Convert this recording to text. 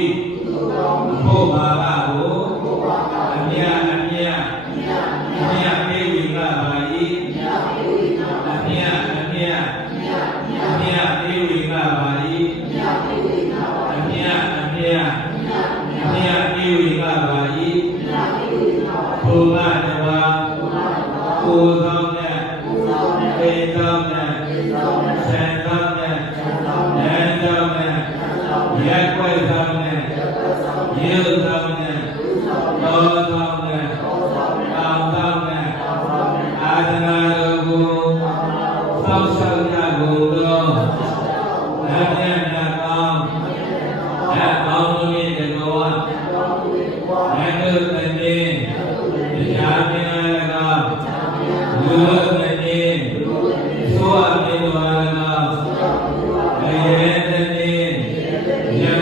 ဤဘုရားကိုအမြတ်ပေးဝေငါပါ၏အမြတ်ပေးဝေငါပါ၏အမြတ်ပေးဝေငါပါ၏ဘုရားတပါကိုယ်သောနဲ့ပေသောနဲ့ဆန်သောနဲ့ဉာဏ်သောနဲ့ရက်ွက်သောနဲ့ရုပ်သောနဲ့သောသောနဲ့ကောင်းသောနဲ့အာသနာတော်ကိုသောက်ရှောက်ကြကုန်သောနတ်မြတ်နတ်ကောင်းနတ်ကောင်းတို့၏တကောနတ်တို့တည်းတရားမြင်ရသောလူတို့တည်းသို့အမြင်တော်ရသောအယေတည်းဉာဏ်